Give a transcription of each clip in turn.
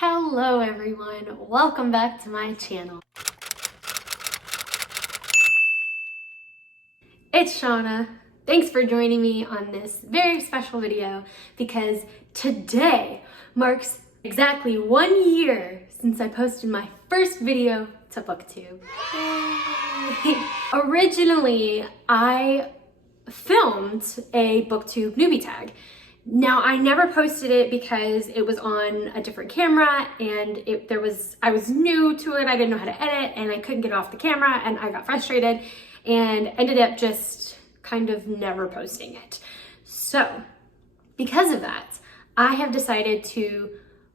Hello everyone, welcome back to my channel. It's Shauna. Thanks for joining me on this very special video because today marks exactly 1 year since I posted my first video to Booktube. Yay. Originally, I filmed a Booktube newbie tag. Now, I never posted it because it was on a different camera and I was new to it, I didn't know how to edit, and I couldn't get off the camera, and I got frustrated and ended up just kind of never posting it. So, because of that, I have decided to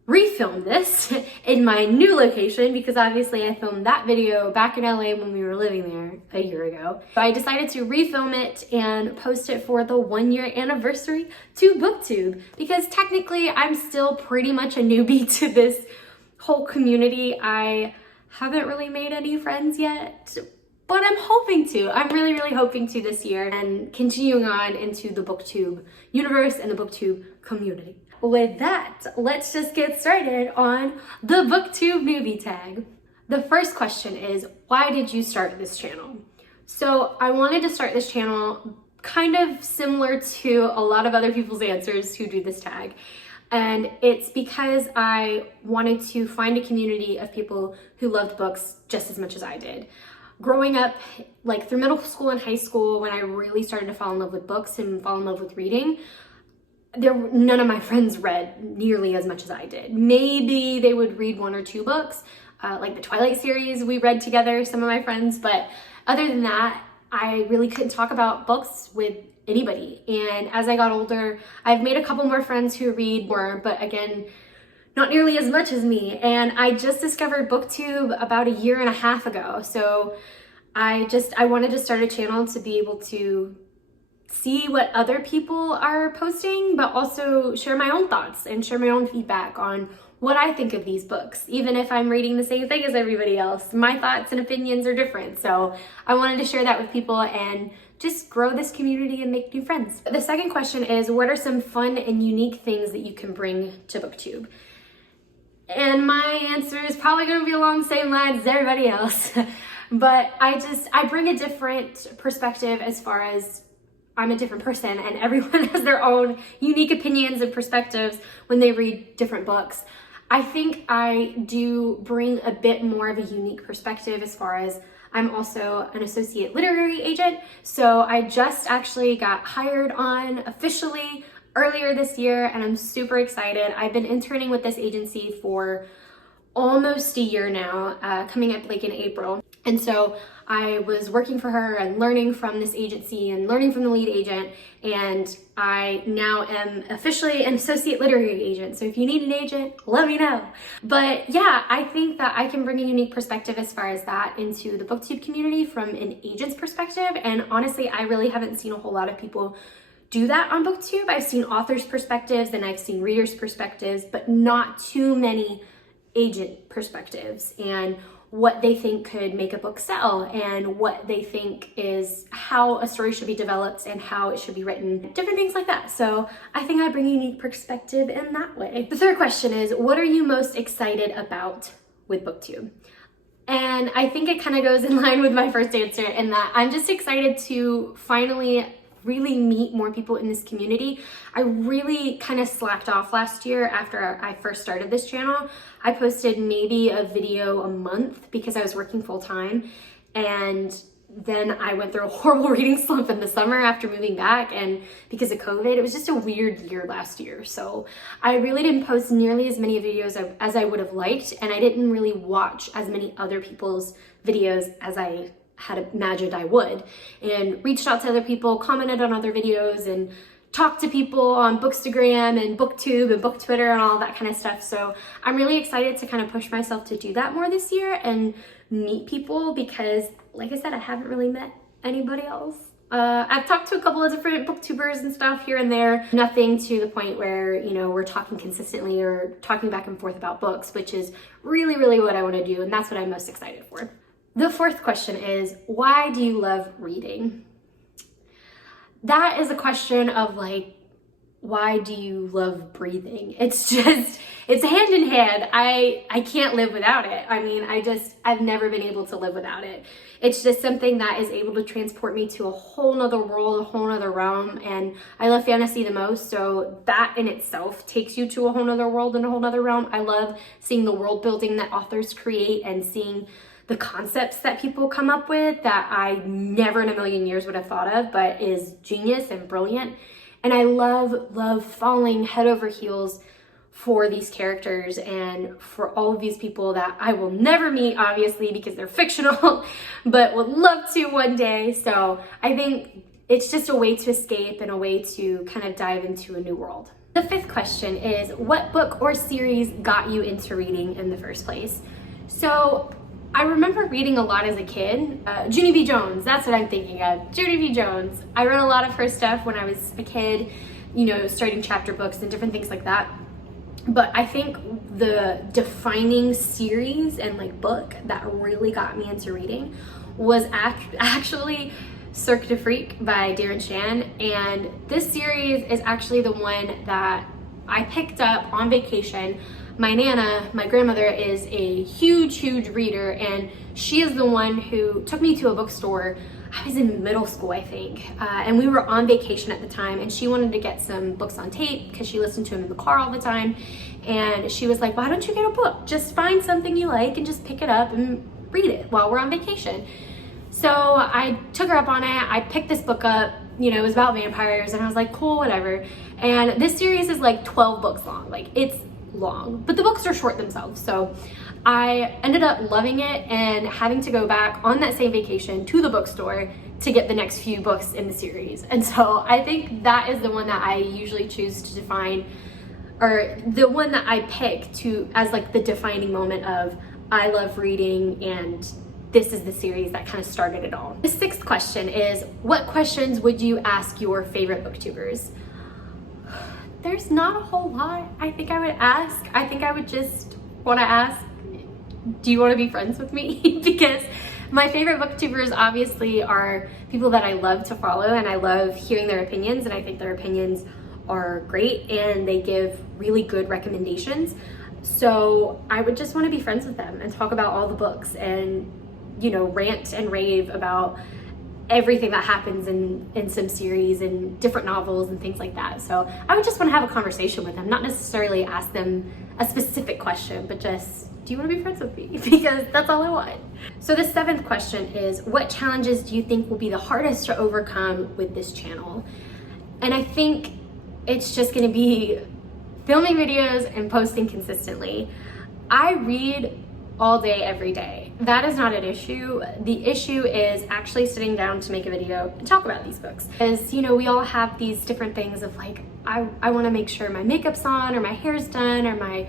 refilm this in my new location because obviously I filmed that video back in LA when we were living there a year ago. So I decided to refilm it and post it for the 1 year anniversary to Booktube because technically I'm still pretty much a newbie to this whole community. I haven't really made any friends yet, but I'm hoping to. I'm really hoping to this year and continuing on into the Booktube universe and the Booktube community. With that, let's just get started on the Booktube newbie tag. The first question is, why did you start this channel? So I wanted to start this channel kind of similar to a lot of other people's answers who do this tag. And it's because I wanted to find a community of people who loved books just as much as I did. Growing up, like through middle school and high school, when I really started to fall in love with books and fall in love with reading, none of my friends read nearly as much as I did. Maybe they would read 1 or 2 books, like the Twilight series we read together, some of my friends, but other than that, I really couldn't talk about books with anybody. And as I got older, I've made a couple more friends who read more, but again, not nearly as much as me. And I just discovered Booktube about 1.5 years ago. So I wanted to start a channel to be able to see what other people are posting, but also share my own thoughts and share my own feedback on what I think of these books. Even if I'm reading the same thing as everybody else, my thoughts and opinions are different. So I wanted to share that with people and just grow this community and make new friends. The second question is, what are some fun and unique things that you can bring to Booktube? And my answer is probably gonna be along the same lines as everybody else. But I bring a different perspective as far as I'm a different person and everyone has their own unique opinions and perspectives when they read different books. I think I do bring a bit more of a unique perspective as far as I'm also an associate literary agent. So I just actually got hired on officially earlier this year and I'm super excited. I've been interning with this agency for almost 1 year now, coming up like in April. And so I was working for her and learning from this agency and learning from the lead agent, and I now am officially an associate literary agent. So if you need an agent, let me know. But yeah, I think that I can bring a unique perspective as far as that into the Booktube community from an agent's perspective. And honestly, I really haven't seen a whole lot of people do that on Booktube. I've seen authors' perspectives and I've seen readers' perspectives, but not too many agent perspectives and what they think could make a book sell and what they think is how a story should be developed and how it should be written, different things like that. So I think I bring a unique perspective in that way. The third question is, what are you most excited about with Booktube? And I think it kind of goes in line with my first answer in that I'm just excited to finally really meet more people in this community. I really kind of slacked off last year after I first started this channel. I posted maybe a video a month because I was working full time, and then I went through a horrible reading slump in the summer after moving back, and because of COVID, it was just a weird year last year. So I really didn't post nearly as many videos as I would have liked, and I didn't really watch as many other people's videos as I had imagined I would, and reached out to other people, commented on other videos, and talked to people on Bookstagram and Booktube and BookTwitter and all that kind of stuff. So I'm really excited to kind of push myself to do that more this year and meet people because, like I said, I haven't really met anybody else. I've talked to a couple of different booktubers and stuff here and there, nothing to the point where, you know, we're talking consistently or talking back and forth about books, which is really what I want to do, and that's what I'm most excited for. The fourth question is, why do you love reading? That is a question of like why do you love breathing? It's just, it's hand in hand. I can't live without it. I mean, I've never been able to live without it. It's just something that is able to transport me to a whole nother world, a whole nother realm. And I love fantasy the most, so that in itself takes you to a whole nother world and a whole nother realm. I love seeing the world building that authors create and seeing the concepts that people come up with that I never in a million years would have thought of, but is genius and brilliant. And I love falling head over heels for these characters and for all of these people that I will never meet, obviously, because they're fictional, but would love to one day. So I think it's just a way to escape and a way to kind of dive into a new world. The 5th question is, what book or series got you into reading in the first place? So I remember reading a lot as a kid. Junie B. Jones, that's what I'm thinking of. Junie B. Jones. I read a lot of her stuff when I was a kid, you know, starting chapter books and different things like that. But I think the defining series and like book that really got me into reading was actually Cirque du Freak by Darren Shan. And this series is actually the one that I picked up on vacation. My Nana, my grandmother, is a huge reader, and she is the one who took me to a bookstore. I was in middle school, I think, and we were on vacation at the time, and she wanted to get some books on tape because she listened to them in the car all the time. And she was like, why don't you get a book? Just find something you like and just pick it up and read it while we're on vacation. So I took her up on it. I picked this book up. You know, it was about vampires, and I was like, cool, whatever. And this series is like 12 books long. Like, it's long, but the books are short themselves. So I ended up loving it and having to go back on that same vacation to the bookstore to get the next few books in the series. And so I think that is the one that I usually choose to define, or the one that I pick to as like the defining moment of I love reading, and this is the series that kind of started it all. The 6th question is, what questions would you ask your favorite booktubers? There's not a whole lot I think I would ask. I think I would just want to ask, do you want to be friends with me? Because my favorite booktubers obviously are people that I love to follow, and I love hearing their opinions, and I think their opinions are great and they give really good recommendations. So I would just want to be friends with them and talk about all the books and, you know, rant and rave about everything that happens in some series and different novels and things like that. So I would just want to have a conversation with them, not necessarily ask them a specific question, but just, do you want to be friends with me? Because that's all I want. So the 7th question is, what challenges do you think will be the hardest to overcome with this channel? And I think it's just going to be filming videos and posting consistently. I read all day, every day. That is not an issue. The issue is actually sitting down to make a video and talk about these books. Because, you know, we all have these different things of like, I want to make sure my makeup's on, or my hair's done, or my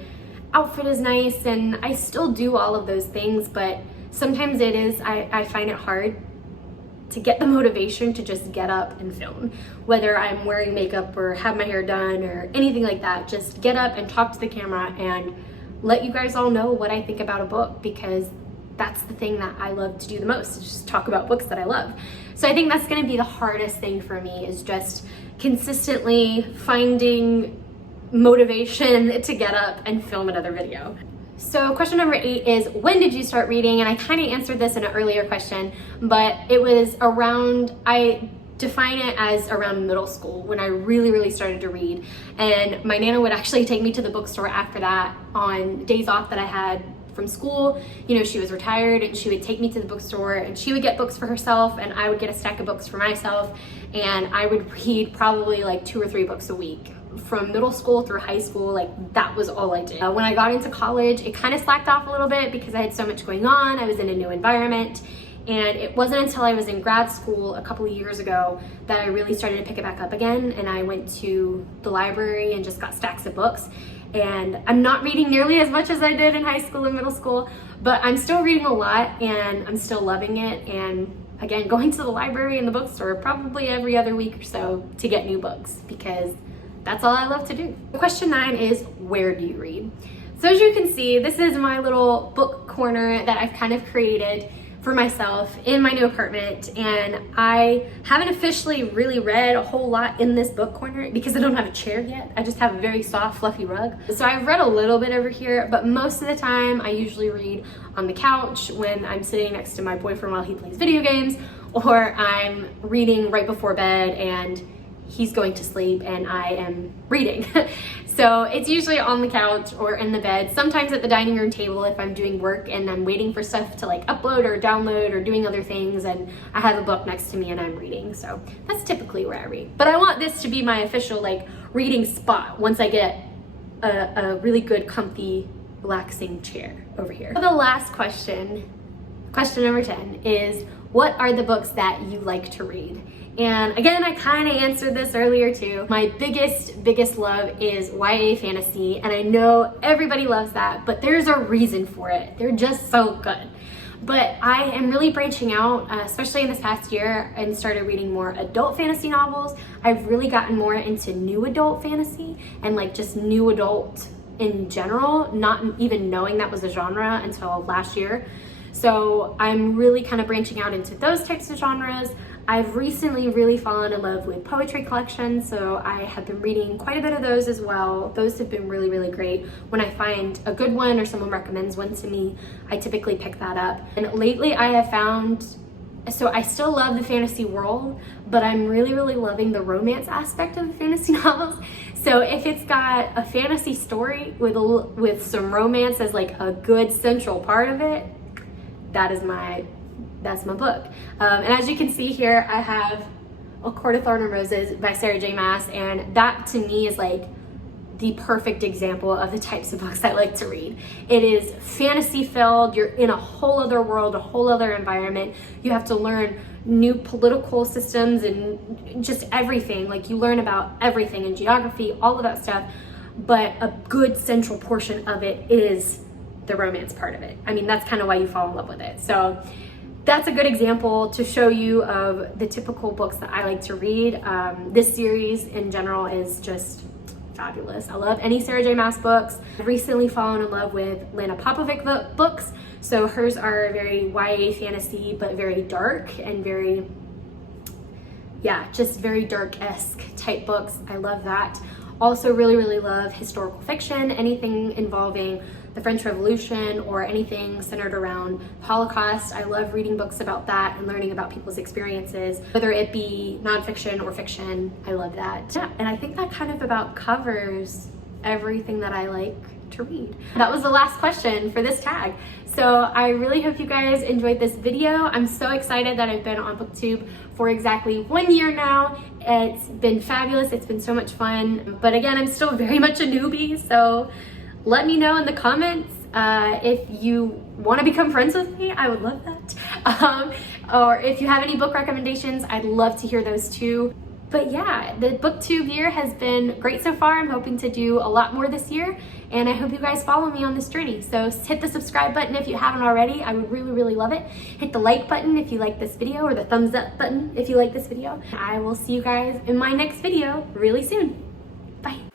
outfit is nice, and I still do all of those things, but sometimes I find it hard to get the motivation to just get up and film. Whether I'm wearing makeup or have my hair done or anything like that, just get up and talk to the camera and let you guys all know what I think about a book, because that's the thing that I love to do the most, is just talk about books that I love. So I think that's gonna be the hardest thing for me, is just consistently finding motivation to get up and film another video. So question number 8 is, when did you start reading? And I kind of answered this in an earlier question, but it was around, I define it as around middle school, when I really started to read. And my Nana would actually take me to the bookstore after that on days off that I had from school. You know, she was retired, and she would take me to the bookstore, and she would get books for herself, and I would get a stack of books for myself, and I would read probably like 2 or 3 books a week. From middle school through high school, like that was all I did. When I got into college, it kind of slacked off a little bit because I had so much going on. I was in a new environment, and it wasn't until I was in grad school a couple of years ago that I really started to pick it back up again. And I went to the library and just got stacks of books. And I'm not reading nearly as much as I did in high school and middle school, but I'm still reading a lot, and I'm still loving it. And again, going to the library and the bookstore probably every other week or so to get new books, because that's all I love to do. Question 9 is, where do you read? So as you can see, this is my little book corner that I've kind of created for myself in my new apartment, and I haven't officially really read a whole lot in this book corner because I don't have a chair yet. I just have a very soft, fluffy rug. So I've read a little bit over here, but most of the time I usually read on the couch when I'm sitting next to my boyfriend while he plays video games, or I'm reading right before bed and he's going to sleep and I am reading. So it's usually on the couch or in the bed, sometimes at the dining room table if I'm doing work and I'm waiting for stuff to like upload or download or doing other things, and I have a book next to me and I'm reading. So that's typically where I read. But I want this to be my official like reading spot once I get a really good, comfy, relaxing chair over here. So the last question number 10 is, what are the books that you like to read? And again, I kind of answered this earlier too. My biggest love is YA fantasy, and I know everybody loves that, but there's a reason for it. They're just so good. But I am really branching out, especially in this past year, and started reading more adult fantasy novels. I've really gotten more into new adult fantasy and like just new adult in general, not even knowing that was a genre until last year. So I'm really kind of branching out into those types of genres. I've recently really fallen in love with poetry collections, so I have been reading quite a bit of those as well. Those have been really great. When I find a good one or someone recommends one to me, I typically pick that up. And lately I have found, so I still love the fantasy world, but I'm really loving the romance aspect of the fantasy novels. So if it's got a fantasy story with some romance as like a good central part of it, that's my book. And as you can see here, I have A Court of Thorn and Roses by Sarah J. Maas, and that to me is like the perfect example of the types of books I like to read. It is fantasy filled, you're in a whole other world, a whole other environment. You have to learn new political systems and just everything. Like you learn about everything in geography, all of that stuff, but a good central portion of it is the romance part of it. I mean, that's kind of why you fall in love with it. So that's a good example to show you of the typical books that I like to read. This series in general is just fabulous. I love any Sarah J. Maas books. I've recently fallen in love with Lana Popovic books. So hers are very YA fantasy, but very dark and very, yeah, just very dark-esque type books. I love that. Also really love historical fiction, anything involving the French Revolution or anything centered around Holocaust. I love reading books about that and learning about people's experiences, whether it be nonfiction or fiction. I love that. Yeah, and I think that kind of about covers everything that I like to read. That was the last question for this tag. So I really hope you guys enjoyed this video. I'm so excited that I've been on Booktube for exactly 1 year now. It's been fabulous. It's been so much fun. But again, I'm still very much a newbie, so let me know in the comments if you want to become friends with me. I would love that. Or if you have any book recommendations, I'd love to hear those too. But yeah, the Booktube year has been great so far. I'm hoping to do a lot more this year, and I hope you guys follow me on this journey. So hit the subscribe button if you haven't already. I would really love it. Hit the like button if you like this video, or the thumbs up button if you like this video. I will see you guys in my next video really soon. Bye.